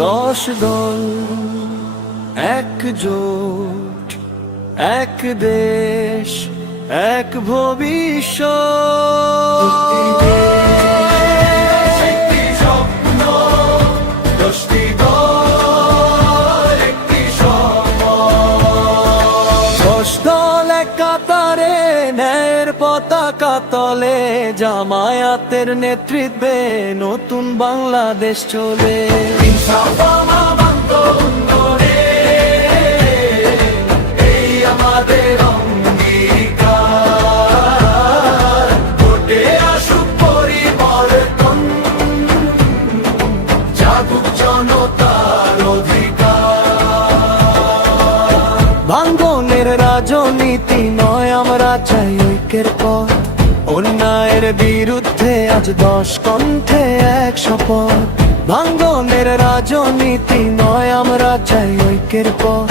10 দল একজোট, এক দেশ, এক ভবিষ্যৎ। একটি স্বপ্ন, 10টি দল, একটি শপথ। 10 দল এক কাতারে, ন্যায়ের পতাকা তলে, জামায়াতের নেতৃত্বে নতুন বাংলাদেশ চলে। আমাদের অঙ্গীকার, ভোটে আসুক পরিবর্তন, জাগুক জনতার অধিকার। ভাঙনের রাজনীতি নয়, আমরা চাই ঐক্যের পথ। অন্যায়ের বিরুদ্ধে আজ 10 কণ্ঠে এক শপথ। ভাঙনের রাজনীতি নয়, আমরা চাই ঐক্যের পথ।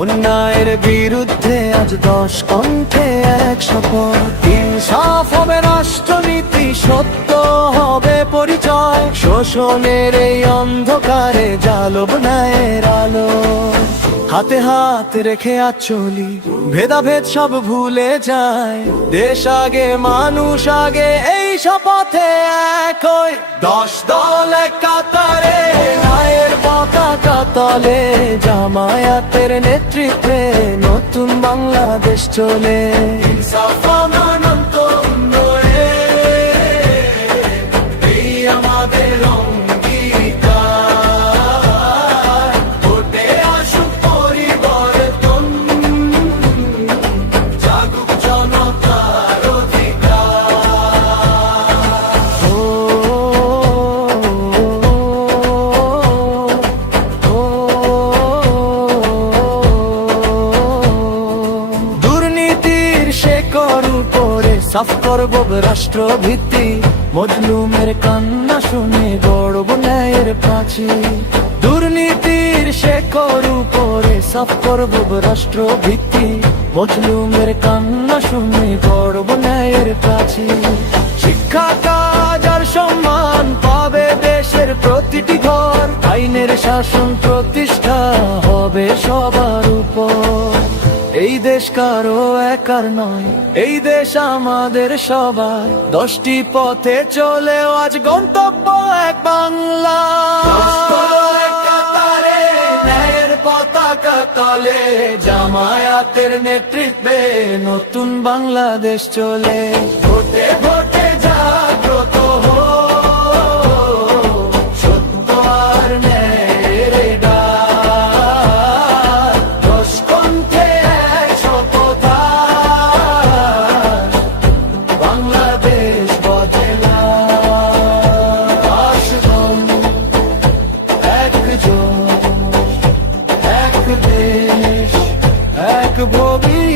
অন্যায়ের বিরুদ্ধে আজ 10 কণ্ঠে এক শপথ। ইনসাফ হবে রাষ্ট্রনীতি, সত্য হবে পরিচয়। শোষণের এই অন্ধকারে জ্বালব ন্যায়ের আলো। হাতে হাত রেখে আজ চলি, ভেদাভেদ সব ভুলে যায়। দেশ আগে, মানুষ আগে, এই শপথে এক হই। 10 দল এক কাতারে, ন্যায়ের পতাকা তলে, জামায়াতের নেতৃত্বে নতুন বাংলাদেশ চলে। ইনসাফ অনন্ত উন্নয়ন, এই আমাদের অঙ্গীকার। ভোটে আসুক পরিবর্তন, জাগুক জনতার অধিকার। দুর্নীতির শেকড় উপরে সাফ করব রাষ্ট্রভিত্তি। মজলুমের কান্না শুনে গড়ব ন্যায়ের প্রাচীর। দুর্নীতির শেকড় উপরে সাফ করব রাষ্ট্রভিত্তি। মজলুমের কান্না শুনে গড়ব ন্যায়ের প্রাচীর। শিক্ষা, কাজ আর সম্মান পাবে দেশের প্রতিটি ঘর। আইনের শাসন প্রতিষ্ঠা হবে সবার উপর। এই দেশ কারো একার নয়, এই দেশ আমাদের সবার। 10টি পথে চলেও আজ গন্তব্য এক বাংলা। ন্যায়ের পতাকা তলে, জামায়াতের নেতৃত্বে নতুন বাংলাদেশ চলে। ভোটে ভোটে জাগ্রত হো, সত্য আর ন্যায়ের ডাক। 10 কণ্ঠে এক শপথ, বাংলাদেশ বদলা। 10 দল একজোট, এক দেশ, এক ভবিষ্যৎ।